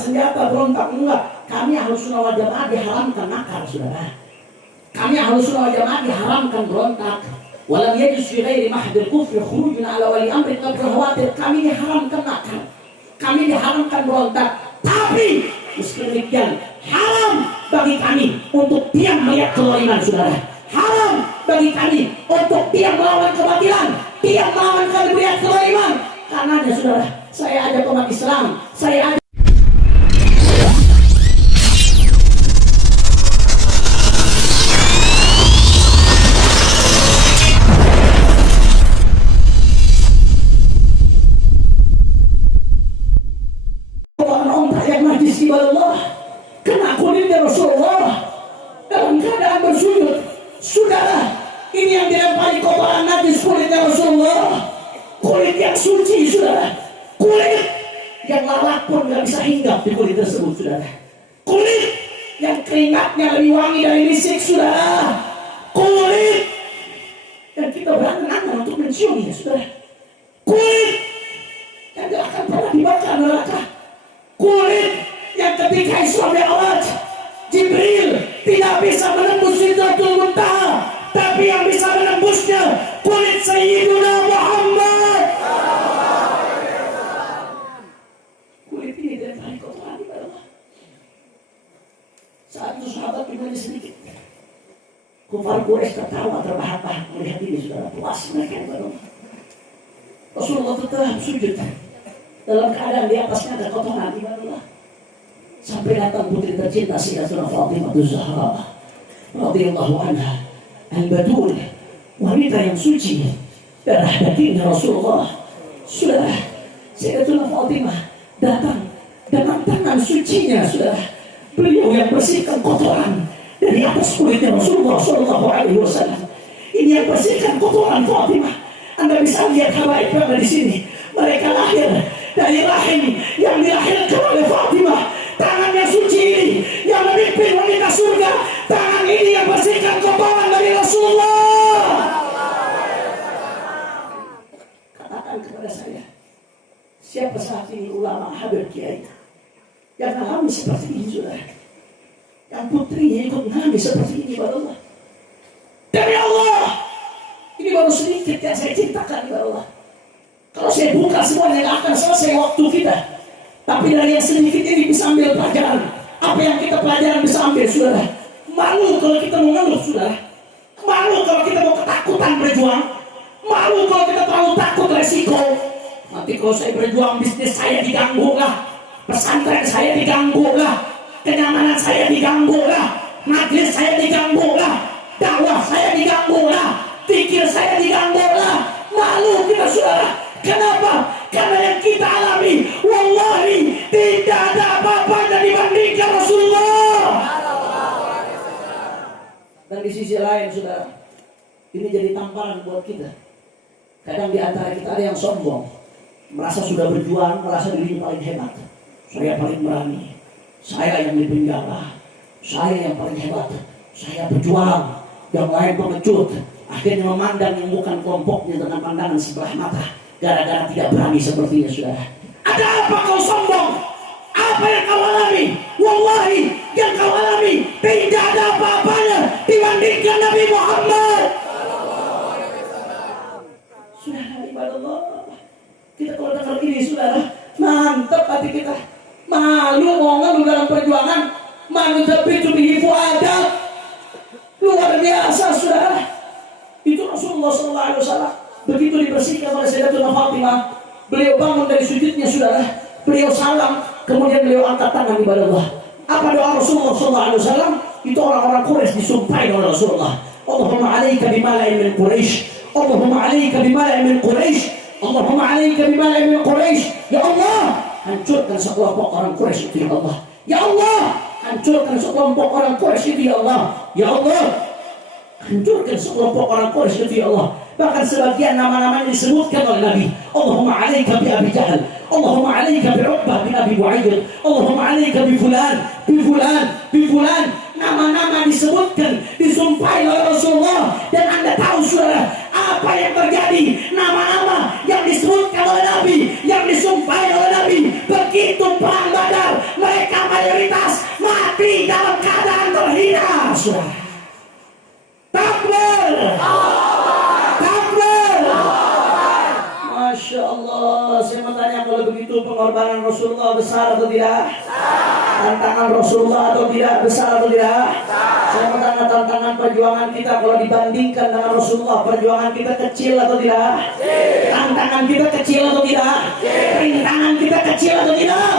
senjata berontak, enggak. Kami Ahlussunnah wal Jamaah diharamkan makar, saudara. Kami Ahlussunnah wal Jamaah diharamkan berontak. Walam yajuz fi ghairi mahdil kufri khurujun ala wali amri khawatir. Kami diharamkan makar. Kami diharamkan berontak. Tapi meski demikian, haram bagi kami untuk diam melihat kezaliman, saudara. Haram bagi kami untuk diam melawan kebatilan, diam melawan melihat kezaliman. Karenanya, saudara, saya ajak umat Islam, saya ajak Allah, kena kulitnya Rasulullah dalam keadaan bersujud. Saudara, ini yang dilempari kotoran najis kulitnya Rasulullah, kulit yang suci, saudara, kulit yang lalat pun gak bisa hinggap di kulit tersebut, saudara, kulit yang keringatnya lebih wangi dari misik, saudara, kulit yang kita berangan-angan untuk menciumnya, saudara, kulit yang gak akan pernah dibakar neraka, kulit yang ketika Isra Mi'raj Jibril tidak bisa menembus Sidratul Muntaha, tapi yang bisa menembusnya kulit Sayyiduna Muhammad. Kulit ini dari kotoran di bawah. Saat itu sahabat dimana sedikit, kufar Quraisy tertawa terbahak-bahak melihat ini, saudara, puas mereka baru. Rasulullah tetap sujud dalam keadaan di atasnya ada kotoran di bawah. Sampai datang putri tercinta Sayyidatuna Fatimah Az-Zahra radhiyallahu anha, al-Batul, wanita yang suci, darah dagingnya Rasulullah. Saudara, Sayyidatuna Fatimah datang dengan tangan sucinya, saudara, beliau yang bersihkan kotoran dari atas kulitnya Rasulullah sallallahu alaihi wasallam. Ini yang bersihkan kotoran Fatimah. Anda bisa lihat habaib yang di sini, mereka lahir dari rahim yang dilahirkan oleh Fatimah. Tangannya suci ini yang memimpin wanita surga. Tangan ini yang bersihkan kotoran dari Rasulullah. Katakan kepada saya, siapa saat ini ulama Habib Kiai yang mengalami seperti ini, saudara, yang putrinya ikut mengalami seperti ini, Allah. Demi Allah, ini baru sedikit yang saya ceritakan, Allah. Kalau saya buka semuanya tidak akan selesai waktu kita. Tapi dari yang sedikit ini bisa ambil pelajaran. Apa yang kita pelajaran bisa ambil, saudara. Malu kalau kita mau ngeluh, saudara. Malu kalau kita mau ketakutan berjuang. Malu kalau kita terlalu takut resiko. Nanti kalau saya berjuang, bisnis saya diganggu lah, pesantren saya diganggu lah, kenyamanan saya diganggu lah, majelis saya diganggu lah, dakwah saya diganggu lah, pikir saya diganggu lah. Malu kita, saudara. Kenapa? Karena yang kita alami, wallahi tidak ada apa-apa dibandingkan Rasulullah. Dan di sisi lain, saudara, ini jadi tamparan buat kita. Kadang di antara kita ada yang sombong, merasa sudah berjuang, merasa dirinya paling hebat. Saya paling berani, saya yang dipenjara, saya yang paling hebat, saya berjuang, yang lain pengecut. Akhirnya memandang yang bukan kelompoknya dengan pandangan sebelah mata. Gara-gara tidak berani sepertinya, saudara. Ada apa kau sombong? Apa yang kau alami? Wallahi yang kau alami tidak ada apa-apanya dibandingkan Nabi Muhammad. Saudara, ibadallah, kita kalau dengar ini, saudara, mantap hati kita. Malu ngomong dalam perjuangan, malu tapi itu dihifu adab. Luar biasa, saudara. Itu Rasulullah SAW. Begitu dibersihkan oleh Sayyidatuna Fatimah, beliau bangun dari sujudnya, saudara, beliau salam, kemudian beliau angkat tangan ibadah Allah. Apa doa Rasulullah SAW? Itu orang-orang Quraisy disumpahin oleh Rasulullah. Allahumma alaika bimala'in min Quraisy, Allahumma alaika bimala'in min Quraisy, Allahumma alaika bimala'in min Quraisy. Ya Allah, hancurkan sekelompok orang Quraisy itu, ya Allah. Ya Allah, hancurkan sekelompok orang Quraisy itu, ya Allah. Ya Allah, hancurkan sekelompok orang Quraisy itu, ya Allah. Bahkan sebagian nama-namanya disebutkan oleh Nabi. Allahumma alaika bi Abi Jahal, Allahumma alaika bi Uqbah bin Abi Mu'ayyid, Allahumma alaika bi fulan, bi fulan, bi fulan. Nama-nama disebutkan, disumpahi oleh Rasulullah. Dan Anda tahu, saudara, apa yang terjadi? Nama-nama yang disebutkan oleh Nabi, yang disumpahi oleh Nabi, begitu perang Badar, mereka mayoritas mati dalam keadaan terhina. Sudah. Takbir. Takbir. Masya Allah. Saya mau tanya, kalau begitu pengorbanan Rasulullah besar atau tidak? Tantangan Rasulullah atau tidak? Besar atau tidak? Saya mau tanya, tantangan perjuangan kita kalau dibandingkan dengan Rasulullah, perjuangan kita kecil atau tidak? Tantangan kita kecil atau tidak? Rintangan kita kecil atau tidak?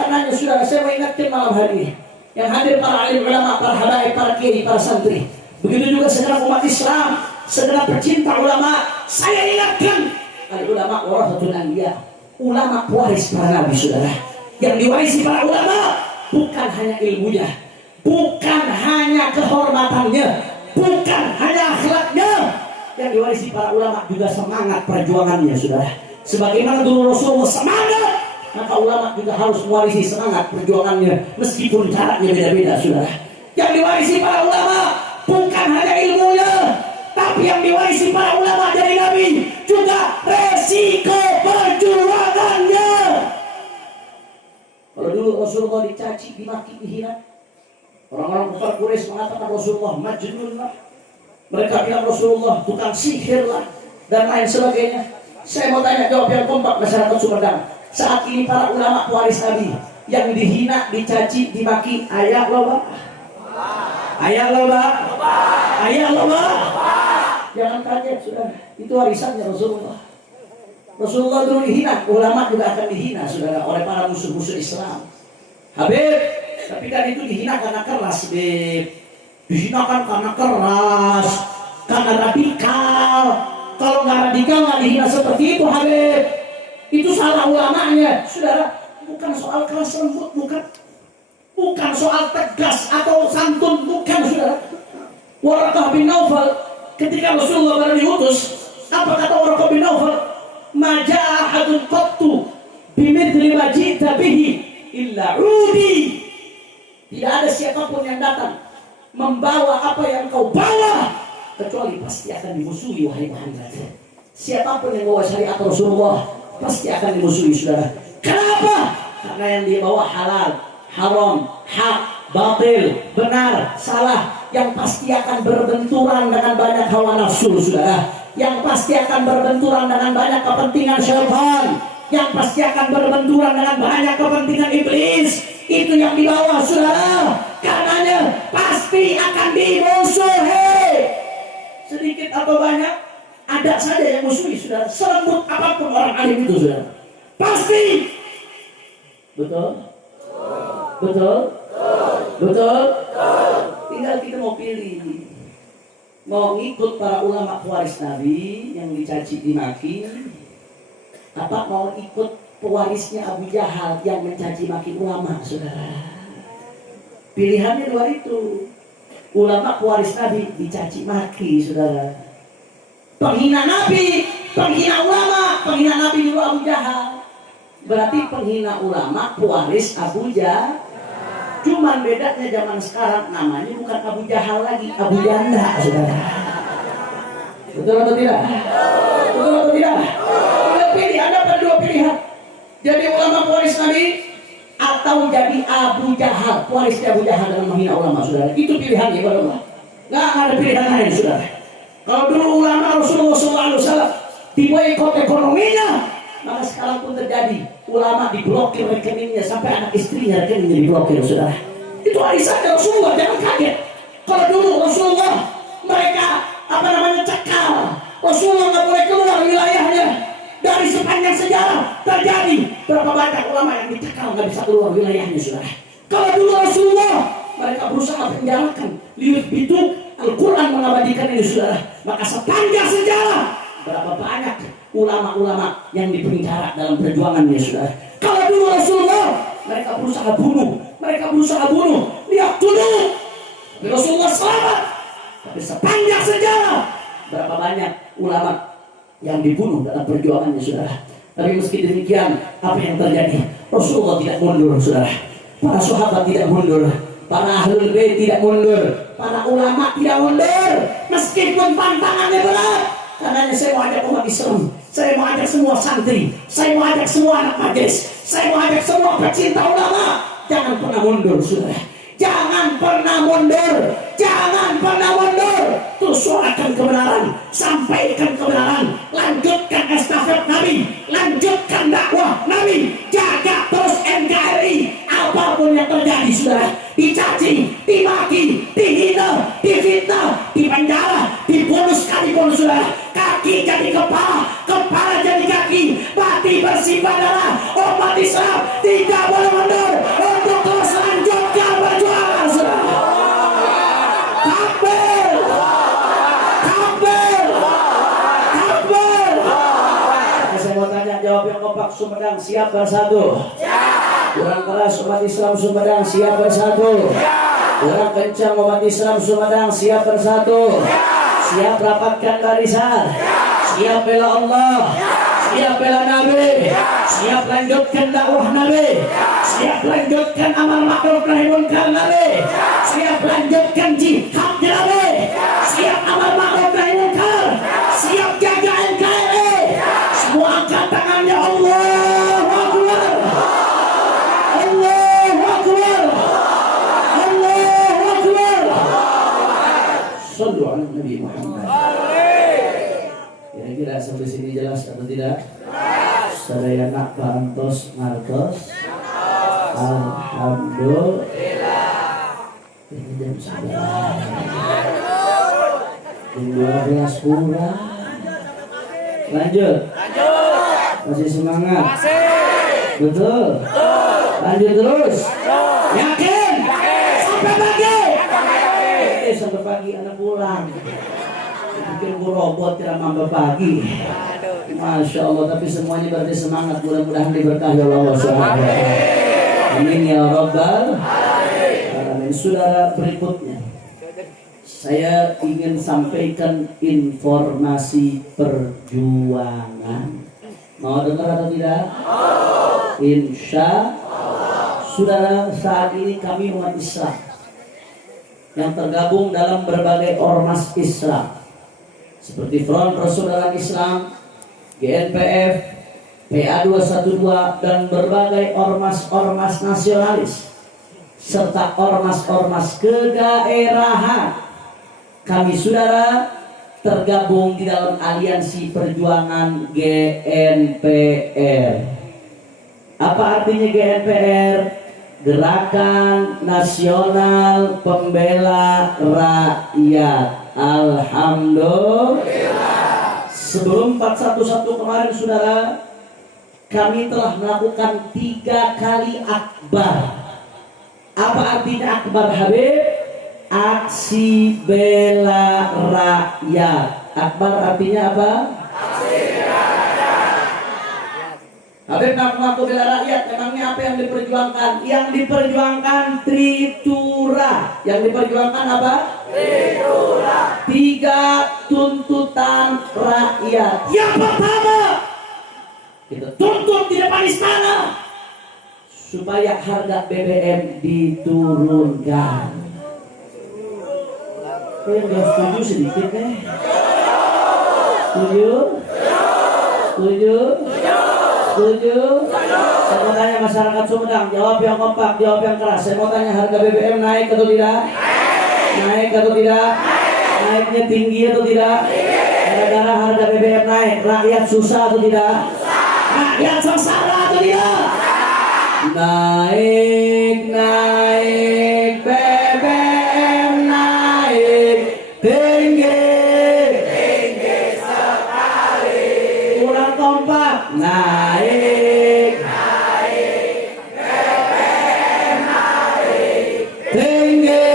Karena sudah, saya mau ingatkan malam hari ini, yang hadir para alim ulama, para habaib, para kiai, para santri, begitu juga segenap umat Islam, segenap pecinta ulama. Saya ingatkan, al ulama warasatul anbiya, ulama pewaris para nabi. Saudara, yang diwarisi para ulama bukan hanya ilmunya, bukan hanya kehormatannya, bukan hanya akhlaknya. Yang diwarisi para ulama juga semangat perjuangannya. Saudara, sebagaimana dulu Rasulullah semangat, maka ulama juga harus mewarisi semangat perjuangannya, meskipun caranya beda-beda. Saudara, yang diwarisi para ulama bukan hanya ilmunya, tapi yang diwarisi para ulama dari Nabi juga resiko perjuangannya. Kalau dulu Rasulullah dicaci, dimaki, dihina, orang-orang kafir Quraisy mengatakan Rasulullah majnun lah, mereka bilang Rasulullah tukang sihir lah, dan lain sebagainya. Saya mau tanya, jawab yang kompak masyarakat Sumedang. Saat ini para ulama pewaris Nabi yang dihina, dicaci, dimaki, ayat loh Pak, ayat loh Pak, ayat loh Pak. Jangan kaget, sudah, itu warisannya Rasulullah. Rasulullah dulu dihina, ulama juga akan dihina, saudara, oleh para musuh-musuh Islam. Habib, tapi kan itu dihina karena keras, Habib. Dihina kan karena keras, karena radikal. Kalau nggak radikal nggak dihina seperti itu, Habib. Itu salah ulamanya, saudara. Bukan soal keras lembut, bukan soal tegas atau santun, bukan, saudara. Waraqah bin Naufal, ketika Rasulullah baru diutus, apa kata Waraqah bin Naufal? Ma ja'a ahadun qattu bimithli ma ji'ta bihi illa udi. Tidak ada siapapun yang datang membawa apa yang kau bawa kecuali pasti akan dimusuhi, wahai Muhammad. Siapapun yang bawa syariat Rasulullah pasti akan dimusuhi, saudara. Kenapa? Karena yang dia bawa halal, haram, hak, batil, benar, salah, yang pasti akan berbenturan dengan banyak hawa nafsu, saudara. Yang pasti akan berbenturan dengan banyak kepentingan syaitan, yang pasti akan berbenturan dengan banyak kepentingan iblis. Itu yang dibawa, saudara. Karenanya pasti akan dimusuhi. Sedikit atau banyak, ada saja yang musuhi, saudara. Selembut apapun orang alim itu, saudara, pasti. Betul? Betul? Betul? Tinggal kita mau pilih, mau ngikut para ulama pewaris Nabi yang dicaci dimaki, apa mau ikut pewarisnya Abu Jahal yang mencaci maki ulama, saudara. Pilihannya dua itu. Ulama pewaris Nabi dicaci maki, saudara. Penghina Nabi, penghina ulama, penghina Nabi dulu Abu Jahal. Berarti penghina ulama pewaris Abu Jahal. Cuman bedanya zaman sekarang namanya bukan Abu Jahal lagi, Abu Janda, saudara. Betul atau tidak? Betul atau tidak? Tinggal pilih, ada pada dua pilihan. Jadi ulama pewaris Nabi atau jadi Abu Jahal, pewarisnya Abu Jahal dengan menghina ulama, saudara. Itu pilihannya, Allah. Nggak ada pilihan lain, saudara. Kalau dulu ulama Rasulullah SAW diboikot ekonominya, maka sekarang pun terjadi ulama diblokir rekeningnya, sampai anak istrinya rekeningnya diblokir, saudara. Itu arisannya Rasulullah, jangan kaget. Kalau dulu Rasulullah mereka cekal, Rasulullah nggak boleh keluar wilayahnya. Dari sepanjang sejarah terjadi berapa banyak ulama yang dicekal nggak bisa keluar wilayahnya, saudara. Kalau dulu Rasulullah mereka berusaha penjarakan, lihat itu Al-Quran mengabadikan ini, saudara. Maka sepanjang sejarah berapa banyak ulama-ulama yang dipenjara dalam perjuangannya, saudara. Kalau dulu Rasulullah mereka berusaha bunuh, lihat dulu Rasulullah selamat. Tapi sepanjang sejarah berapa banyak ulama yang dibunuh dalam perjuangannya, saudara. Tapi meski demikian, apa yang terjadi? Rasulullah tidak mundur, saudara. Para sahabat tidak mundur, para ahlul bait tidak mundur, para ulama tidak mundur, meskipun tantangannya berat. Karena saya mau ajak umat Islam, saya mau ajak semua santri, saya mau ajak semua anak majelis, Saya mau ajak semua pecinta ulama, jangan pernah mundur, saudara. Jangan pernah mundur, jangan pernah mundur. Terus suarakan kebenaran, sampaikan kebenaran, lanjutkan estafet Nabi, lanjutkan dakwah Nabi, jaga terus NKRI. Apapun yang terjadi, saudara, dicaci, dimaki, dihina, difitnah, dipenjara, dibunuh sekalipun, saudara, kaki jadi kepala, kepala jadi kaki, mati bersimbah darah. Umat Islam tidak boleh mundur untuk terus lanjutkan perjuangan, saudara. Takbir, takbir, takbir. Saya mau tanya, jawab yang kompak. Sumedang siap bersatu? Kurang keras umat Islam Sumedang siap bersatu? Kurang kencang umat Islam Sumedang siap bersatu? Siap rapatkan barisan? Siap bela Allah? Siap bela Nabi? Siap lanjutkan dakwah Nabi? Siap lanjutkan amal ma'ruf nahi munkar Nabi? Siap lanjutkan jihad Nabi? Siap amal ma'ruf nahi munkar? Siap jaga NKRI? Semua angkat tangannya. Allahu Akbar, Allahu Akbar, Allahu Akbar. Sallu ala Nabi Muhammad. Kira-kira sampai sini jelas atau tidak? Sadaya nak parantos ngartos. Alhamdulillah. Ini jam 9. 12 kurang. Lanjut. Masih semangat? Betul. Lanjut terus. Yakin? Sampai pagi. Sampai pagi anak pulang. Bikin gue robot kira mamba pagi. Masya Allah, tapi semuanya berarti semangat. Mudah-mudahan diberkahi Allah SWT. Amin ya Rabbal Alamin. Saudara, berikutnya saya ingin sampaikan informasi perjuangan. Mau dengar atau tidak? Insya Allah. Saudara, saat ini kami umat Islam yang tergabung dalam berbagai ormas Islam seperti Front Persaudaraan Islam, GNPF, PA212, dan berbagai ormas-ormas nasionalis serta ormas-ormas kedaerahan. Kami, saudara, tergabung di dalam aliansi perjuangan GNPR. Apa artinya GNPR? Gerakan Nasional Pembela Rakyat. Alhamdulillah. Sebelum 411 kemarin, saudara, kami telah melakukan 3 kali akbar. Apa artinya akbar, Habib? Aksi bela rakyat. Akbar artinya apa? Aksi bela rakyat. Habib ngaku bela rakyat. Emangnya apa yang diperjuangkan? Yang diperjuangkan Tritura. Yang diperjuangkan apa? Tritura. 3 tuntutan rakyat. Yang pertama, kita tuntut di depan istana supaya harga BBM diturunkan. Yang gak setuju sedikit nih. Setuju? Setuju? Setuju? Saya mau tanya masyarakat Sumedang, jawab yang kompak, jawab yang keras. Saya mau tanya, harga BBM naik atau tidak? Naik atau tidak? Naiknya tinggi atau tidak? Gara-gara harga BBM naik, rakyat susah atau tidak? Rakyat sengsara atau tidak? Naik, naik, BBM naik, tinggi, tinggi sekali. Kurang kompak. Naik, naik, BBM naik, tinggi,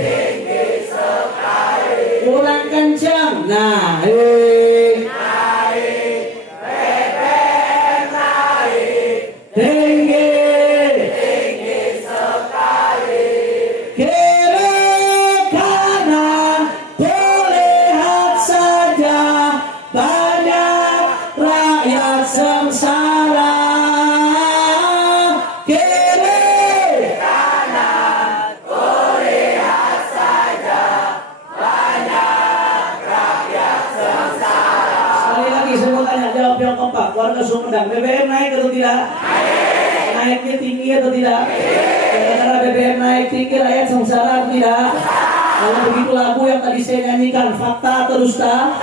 tinggi sekali. Kurang kencang. Naik, naik, BBM naik, tinggi, tinggi sekali. Kiri kanan kulihat saja, banyak rakyat sengsara. Kiri kanan kulihat saja, banyak rakyat sengsara. Sekali lagi saya mau tanya, jawab yang kompak. Warga Sumedang, BBM naik atau tidak? Naik. atau tidak? Gara-gara BBM naik tinggi rakyat sengsara atau tidak? Kalau begitu lagu yang tadi saya nyanyikan, fakta atau dusta?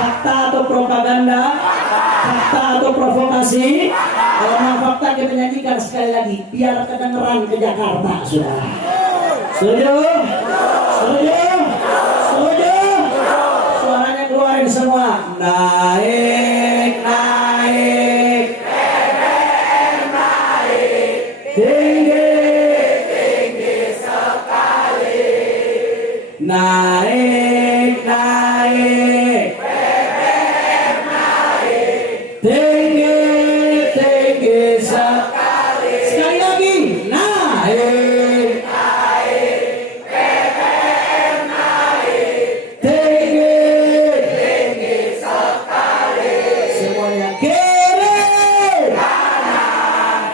Fakta atau propaganda? Fakta atau provokasi? Kalau memang fakta kita nyanyikan sekali lagi, biar kedengeran ke Jakarta, saudara. Setuju? Setuju? Setuju? Suaranya keluarin semua. Naik, naik, naik, tinggi, tinggi sekali. Naik, naik, naik, tinggi, tinggi sekali. Sekali lagi, naik, naik, naik, tinggi, tinggi sekali. Semuanya kiri, kanan,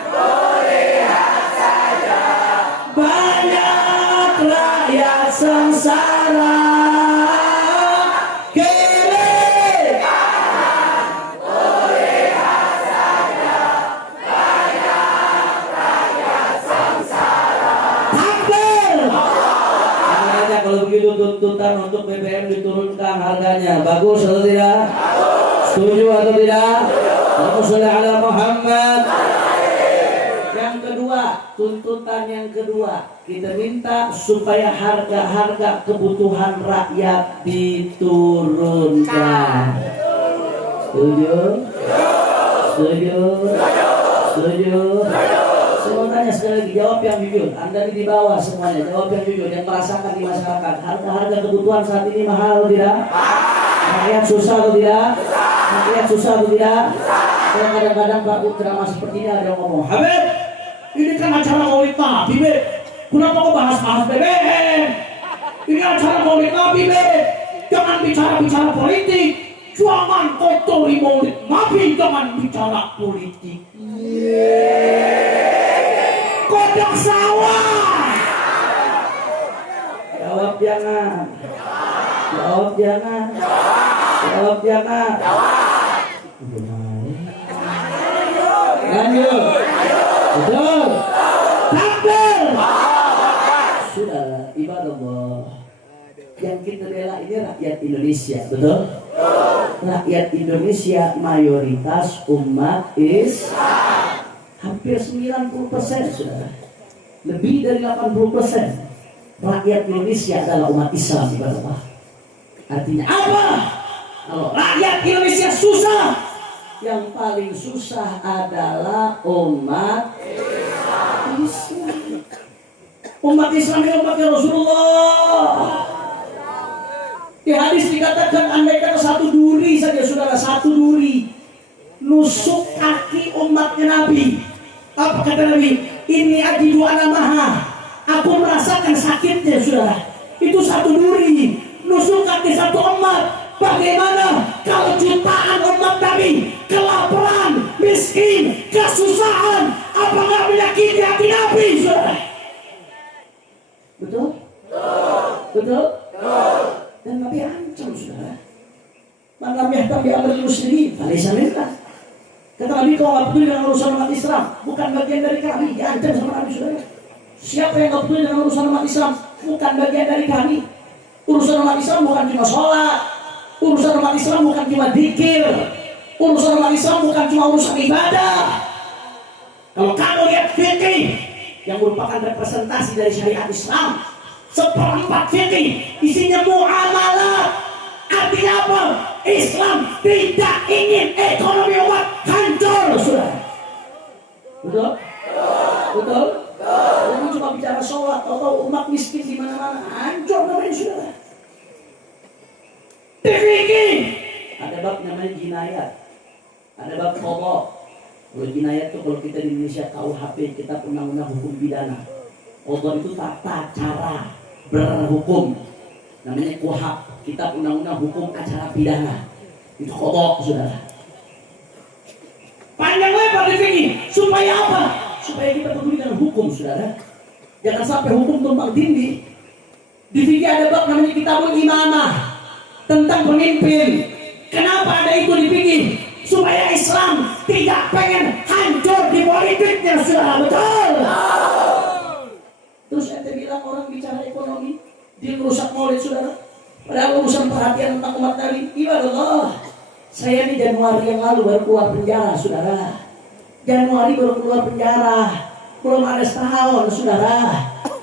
lihat saja. Banyak rakyat sengsara. Kiri, kanan, lihat saja. Banyak rakyat sengsara. Takbir. Makanya kalau begitu tuntutan untuk BBM diturunkan harganya. Bagus atau tidak? Setuju atau tidak? Allahumma sholli ala Muhammad. Yang kedua, tuntutan yang kedua, kita minta supaya harga-harga kebutuhan rakyat diturunkan. Setuju? Setuju? Setuju? Saya mau tanya sekali lagi, jawab yang jujur. Anda di bawah semuanya, jawab yang jujur, yang merasakan di masyarakat. Harga-harga kebutuhan saat ini mahal atau tidak? Rakyat susah atau tidak? Rakyat susah atau tidak? Saya kadang-kadang Pak ceramah seperti ini ada yang ngomong, Habib, ini kan acara Maulid Nabi, Beb. Kenapa kau bahas-bahas BBM? Ini acara Maulid Nabi, Beb. Jangan bicara-bicara politik. Jangan kotori Maulid Nabi, jangan bicara politik. Kodok sawah. Jawab jangan. Jawab jangan. Jawab jangan. Lanjut. Betul. Takbir. Sudah, ibadah Allah. Yang kita bela ini rakyat Indonesia, betul? Rakyat Indonesia mayoritas umat Islam. Hampir 90%, saudara. Lebih dari 80% rakyat Indonesia adalah umat Islam, ibadah Allah. Artinya apa? Kalau rakyat Indonesia susah, yang paling susah adalah umat Islam. Umat Islam ini umatnya Rasulullah. Di hadis dikatakan andai kata satu duri saja, saudara, satu duri nusuk kaki umatnya Nabi. Apa kata Nabi? Ini ajidu ana maha. Aku merasakan sakitnya, saudara. Itu satu duri nusuk kaki satu umat. Bagaimana kalau jutaan umat Nabi kelaparan, miskin, kesusahan, apa nggak menyakiti hati Nabi, saudara? Betul? Betul? Dan Nabi ancam, saudara. Man lam yahtam bi amril muslimin falaysa minna. Kata Nabi, kalau nggak peduli dengan urusan umat Islam, bukan bagian dari kami. Diancam sama Nabi, saudara. Siapa yang nggak peduli dengan urusan umat Islam, bukan bagian dari kami. Urusan umat Islam bukan cuma sholat. Urusan umat Islam bukan cuma dzikir. Urusan umat Islam bukan cuma urusan ibadah. Kalau kamu lihat fikih yang merupakan representasi dari syariat Islam, seperempat fikih isinya muamalah. Artinya apa? Islam tidak ingin ekonomi umat hancur, saudara. Betul? Betul? Jangan cuma bicara sholat atau umat miskin di mana-mana hancur namanya, saudara. Fikih ada bab namanya jinayat, ada bab qadha. Kalau jinayat itu kalau kita di Indonesia KUHP, kita undang-undang hukum pidana. Qadha itu tata cara berhukum, namanya KUHP, kita undang-undang hukum acara pidana. Itu qadha, saudara. Panjang lebar di fikih. Supaya apa? Supaya kita peduli dengan hukum, saudara. Jangan sampai hukum tumpang tindih. Di fikih ada bab namanya kitabul imamah, tentang pemimpin. Kenapa ada itu di fikih? supaya Islam tidak pengen hancur di politiknya, saudara. Betul. Terus ente bilang orang bicara ekonomi dia merusak maulid, saudara. Padahal urusan perhatian tentang umat Nabi. Ibadallah, saya ini Januari yang lalu baru keluar penjara, saudara. Januari baru keluar penjara, belum ada setahun, saudara.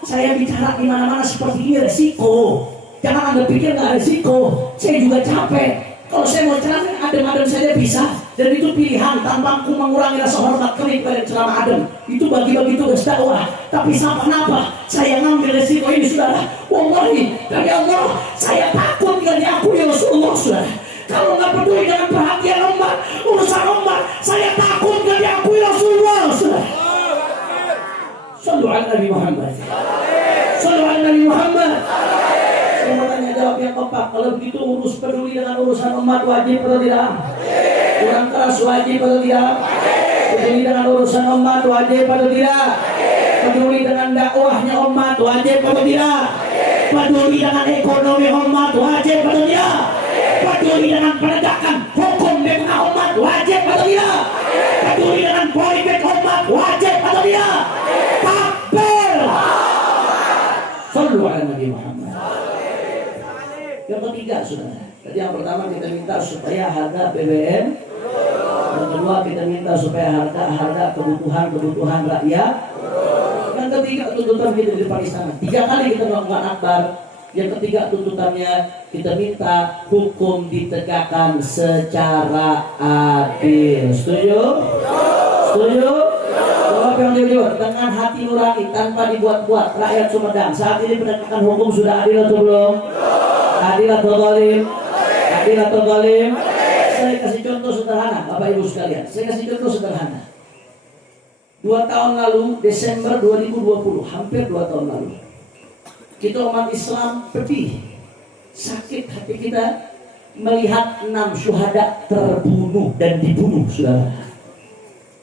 Saya bicara di mana-mana seperti ini resiko. Jangan Anda pikir nggak resiko. Saya juga capek. Kalau saya mau ceramah adem-adem saja bisa. Dan itu pilihan tanpa aku mengurangi rasa hormat kami kepada ceramah adem. Itu bagi-bagi tugas dakwah. Tapi kenapa saya ngambil resiko ini, saudara? Wallahi, dari Allah, saya takut nggak diakui Rasulullah, saudara. Kalau nggak peduli dengan perhatian umat, urusan umat, saya takut nggak diakui Rasulullah, saudara. Sallu ala Nabi Muhammad. Sallu ala Nabi Muhammad. Saya mau tanya jawab yang keempat. Kalau begitu urus peduli dengan urusan umat wajib atau tidak? Kurang keras wajib atau tidak? Peduli dengan urusan umat wajib atau tidak? Peduli dengan dakwahnya umat wajib atau tidak? Peduli dengan ekonomi umat wajib atau tidak? Peduli dengan penegakan hukum di tengah umat wajib atau tidak? Peduli dengan politik umat wajib atau tidak? Takbir. Sallu ala Nabi Muhammad. Yang ketiga, saudara. Jadi yang pertama kita minta supaya harga BBM. Yang kedua kita minta supaya harga kebutuhan rakyat. Yang ketiga tuntutan kita di depan istana. 3 kali kita melakukan akbar. Yang ketiga tuntutannya kita minta hukum ditegakkan secara adil. Setuju? Setuju? Jawab yang jujur dengan hati nurani tanpa dibuat-buat. Rakyat Sumedang saat ini penegakan hukum sudah adil atau belum? Adil atau zalim? Adil atau zalim? Saya kasih contoh sederhana, Bapak Ibu sekalian. Saya kasih contoh sederhana. 2 tahun lalu, Desember 2020, hampir 2 tahun lalu, kita umat Islam pedih, sakit hati kita melihat 6 syuhada terbunuh dan dibunuh, saudara.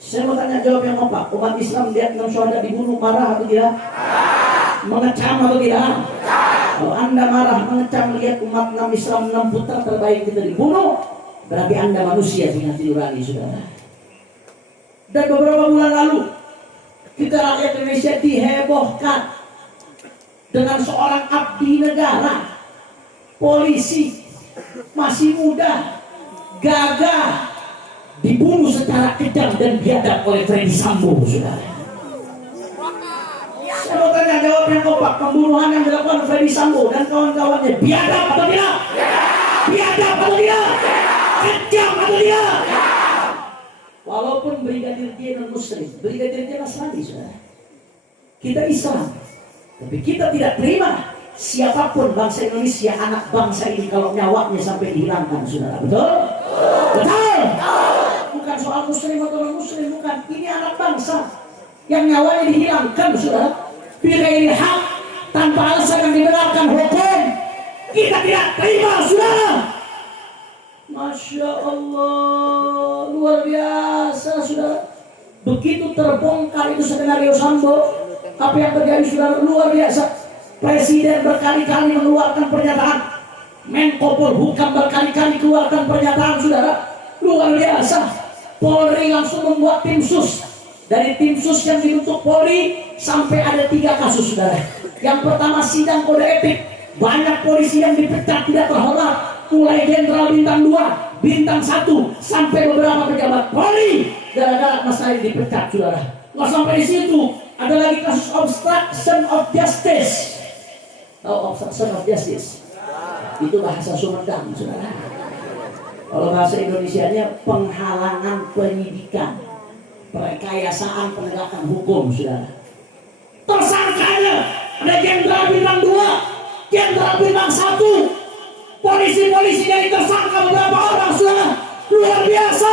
Saya mau tanya jawab yang apa? Umat Islam lihat 6 syuhada dibunuh, marah atau tidak? Mengecam atau tidak? Kalau Anda marah, mengecam lihat umat Islam 6 putra terbaik kita dibunuh, berarti Anda manusia dengan hati nurani, saudara. Dan beberapa bulan lalu kita rakyat Indonesia dihebohkan dengan seorang abdi negara, polisi masih muda, gagah, dibunuh secara kejam dan biadab oleh Ferdy Sambo, saudara. Saya mau tanya jawab yang kompak. Pembunuhan yang dilakukan Ferdy Sambo dan kawan-kawannya biadab atau tidak? Biadab atau tidak? Kejam atau tidak? Walaupun Brigadir J non Muslim, Brigadir J Nasrani, saudara. Kita Islam, tapi kita tidak terima siapapun bangsa Indonesia, anak bangsa ini kalau nyawanya sampai dihilangkan, saudara. Betul? Betul? Bukan soal Muslim atau non Muslim, bukan. Ini anak bangsa yang nyawanya dihilangkan, saudara. Bighairi hak, tanpa alasan yang dibenarkan hukum, kita tidak terima, saudara. Masya Allah, luar biasa, saudara. Begitu terbongkar itu skenario Sambo, apa yang terjadi, saudara, luar biasa. Presiden berkali-kali mengeluarkan pernyataan, Menko Polhukam berkali-kali keluarkan pernyataan, saudara, luar biasa. Polri langsung membuat tim sus. Dari tim sus yang dibentuk Polri sampai ada 3 kasus, saudara. Yang pertama sidang kode etik, banyak polisi yang dipecat tidak terhormat, mulai Jenderal Bintang 2, Bintang 1, sampai beberapa pejabat Polri gara-gara masalah ini dipecat, saudara. Nggak sampai di situ, ada lagi kasus obstruction of justice. Tahu obstruction of justice? Itu bahasa Sumedang, saudara. Kalau bahasa Indonesianya penghalangan penyidikan, perekayasaan penegakan hukum, saudara. Tersangkanya ada Jenderal Bintang 2, Jenderal Bintang 1, polisi-polisi dari tersangka beberapa orang, saudara. Luar biasa.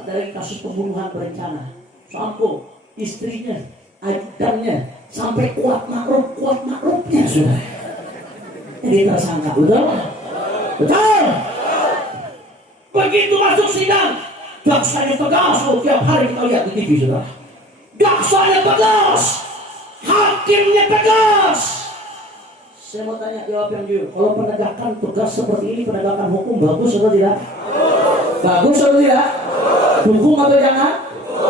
Ada lagi kasus pembunuhan berencana. Sampo, istrinya, ajudannya, sampai kuat makrufnya, saudara. Jadi tersangka, betul? Betul. Begitu masuk sidang, jaksanya tegas. Tiap hari kita lihat di TV, saudara. Jaksanya tegas, hakimnya tegas. Saya mau tanya, jawab yang jujur. Kalau penegakan tugas seperti ini, penegakan hukum bagus atau tidak? Bagus atau tidak? Dukung atau jangan?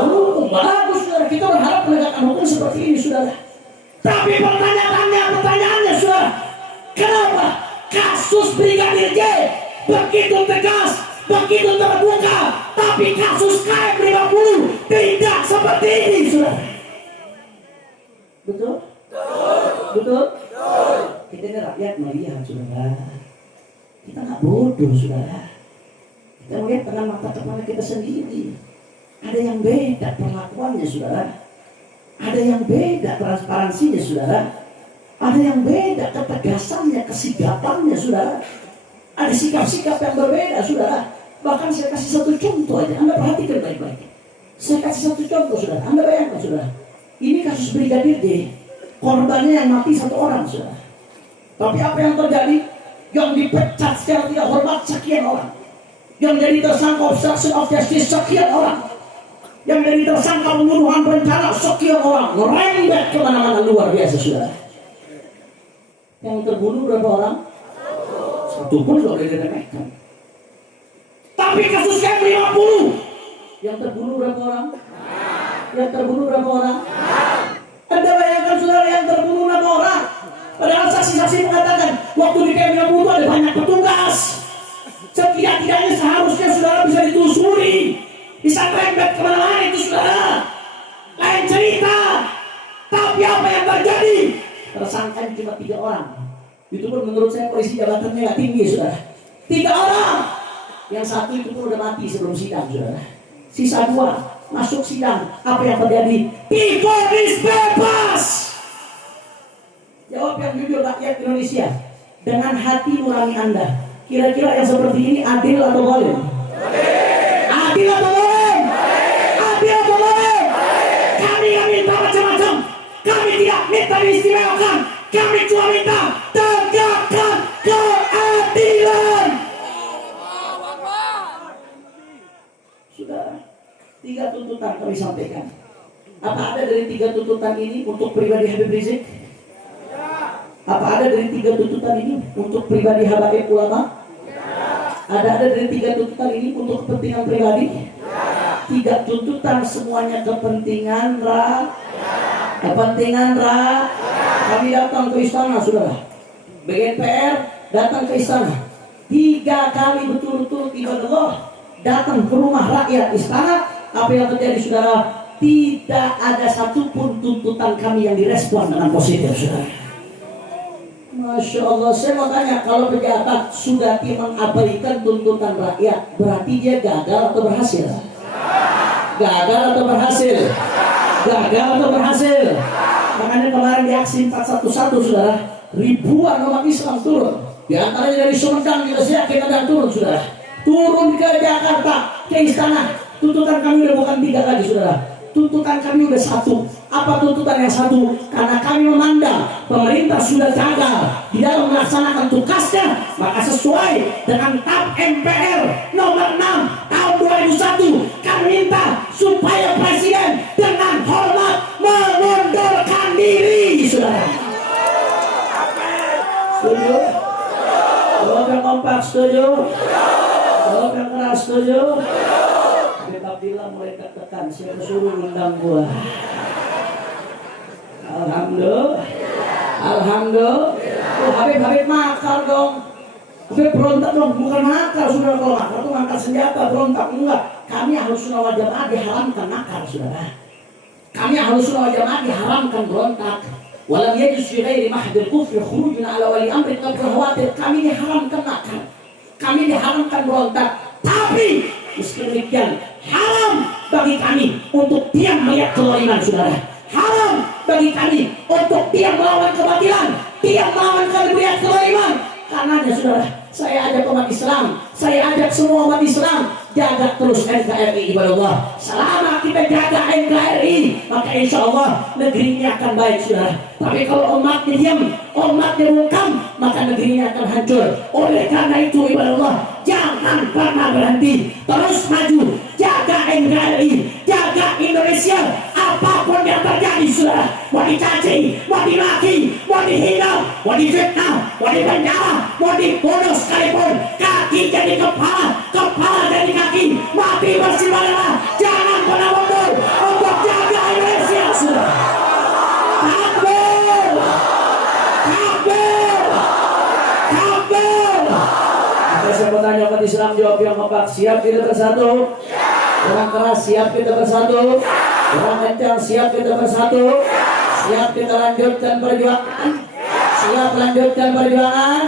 Dukung. Bagus, saudara. Kita berharap penegakan hukum seperti ini, saudara. Tapi pertanyaannya, saudara, kenapa kasus Brigadir J begitu tegas, begitu terbuka, tapi kasus KM50 tidak seperti ini, saudara? Betul? Betul? Kita ini rakyat melihat, saudara. Kita nggak bodoh, saudara. Kita melihat dengan mata kepala kita sendiri. Ada yang beda perlakuannya, saudara. Ada yang beda transparansinya, saudara. Ada yang beda ketegasannya, kesigapannya, saudara. Ada sikap-sikap yang berbeda, saudara. Bahkan saya kasih satu contoh aja. Anda perhatikan baik-baik. Saya kasih satu contoh, saudara. Anda bayangkan, saudara. Ini kasus Brigadir J. Korbannya yang mati satu orang, saudara. Tapi apa yang terjadi? Yang dipecat secara tidak hormat sekian orang. Yang jadi tersangka obstruction of justice sekian orang. Yang jadi tersangka pembunuhan berencana sekian orang. Merembet kemana-mana, luar biasa, saudara. Yang terbunuh berapa orang? Satu pun tidak boleh diremehkan. Tapi kasus KM50, yang terbunuh berapa orang? Yang terbunuh berapa orang? Anda bayangkan, saudara, yang terbunuh 6 orang. Padahal saksi-saksi mengatakan waktu di KM50 itu ada banyak petugas. Setidak-tidaknya seharusnya saudara bisa ditelusuri, bisa rembet kemana-mana itu, saudara. Lain cerita. Tapi apa yang terjadi? Tersangka cuma 3 orang. Itu pun menurut saya polisi jabatannya nggak tinggi, saudara. 3 orang. Yang satu itu pun udah mati sebelum sidang, saudara. Sisa 2 masuk sidang. Apa yang terjadi? Divonis bebas. Jawab yang jujur, rakyat Indonesia. Dengan hati nurani Anda, kira-kira yang seperti ini adil atau boleh? Adil atau boleh? Adil atau boleh? Kami nggak minta macam-macam. Kami tidak minta diistimewakan. Kami cuma minta tegakkan keadilan. Sudah 3 tuntutan kami sampaikan. Apa ada dari 3 tuntutan ini untuk pribadi Habib Rizik? Apa ada dari 3 tuntutan ini untuk pribadi Habaib Ulama? Ada dari 3 tuntutan ini untuk kepentingan pribadi? 3 tuntutan semuanya kepentingan kepentingan Kami datang ke istana, saudara. BNPR datang ke istana 3 kali betul-betul ibadah datang ke rumah rakyat istana. Apa yang terjadi, saudara? Tidak ada satupun tuntutan kami yang direspon dengan positif, saudara. Masya Allah, saya mau tanya, kalau pejabat sudah mengabaikan tuntutan rakyat, berarti dia gagal atau berhasil? Gagal atau berhasil? Gagal atau berhasil? Makanya kemarin di aksi 411, saudara, ribuan umat Islam turun. Di antaranya dari Sumedang, juga saya kita dan turun, saudara. Turun ke Jakarta, ke istana. Tuntutan kami udah bukan 3 lagi, saudara. Tuntutan kami udah 1. Apa tuntutan yang 1? Karena kami memandang pemerintah sudah gagal di dalam melaksanakan tugasnya, maka sesuai dengan TAP MPR nomor 6 tahun 2001, kami minta supaya presiden dengan hormat mengundurkan diri, saudara. Setuju? Jawab yang kompak, setuju? Jawab yang keras, setuju? Bila mulai tertekan, saya suruh undang gua. Alhamdulillah. Alhamdulillah. Oh, Habib makar dong. Habib berontak dong, bukan makar, saudara. Kalau makar itu ngangkat senjata, berontak enggak. Kami harus wal jamaah diharamkan makar, saudara. Kami harus wal jamaah diharamkan berontak. Walam yajuz fi ghairi mahdil kufri khurujun ala wali amri khawatir. Kami diharamkan makar. Kami diharamkan berontak. Tapi meski demikian, haram bagi kami untuk diam melihat kezaliman, saudara. Haram bagi kami untuk diam melawan kebatilan, diam melawan melihat kezaliman. Karenanya, saudara, saya ajak umat Islam, saya ajak semua umat Islam, jaga terus NKRI, ibadah Allah. Selama kita jaga NKRI, maka insya Allah negeri ini akan baik, saudara. Tapi kalau umatnya diam, umatnya bungkam, maka negeri ini akan hancur. Oleh karena itu, ibadah Allah, jangan pernah berhenti, terus maju, jaga NKRI, jaga Indonesia. apapun yang terjadi saudara, mau dicaci, mau dimaki, mau dihina, mau difitnah, mau dipenjara, mau dibunuh sekalipun, kaki jadi kepala, kepala jadi kaki, mati bersama, jangan pernah mundur untuk jaga Indonesia saudara. Takbir, takbir, takbir. Saya mau tanya umat Islam, jawab yang kompak. Siap kita bersatu? Orang keras siap kita bersatu? Orang kencang siap kita bersatu? Siap kita lanjutkan perjuangan? Siap lanjutkan perjuangan?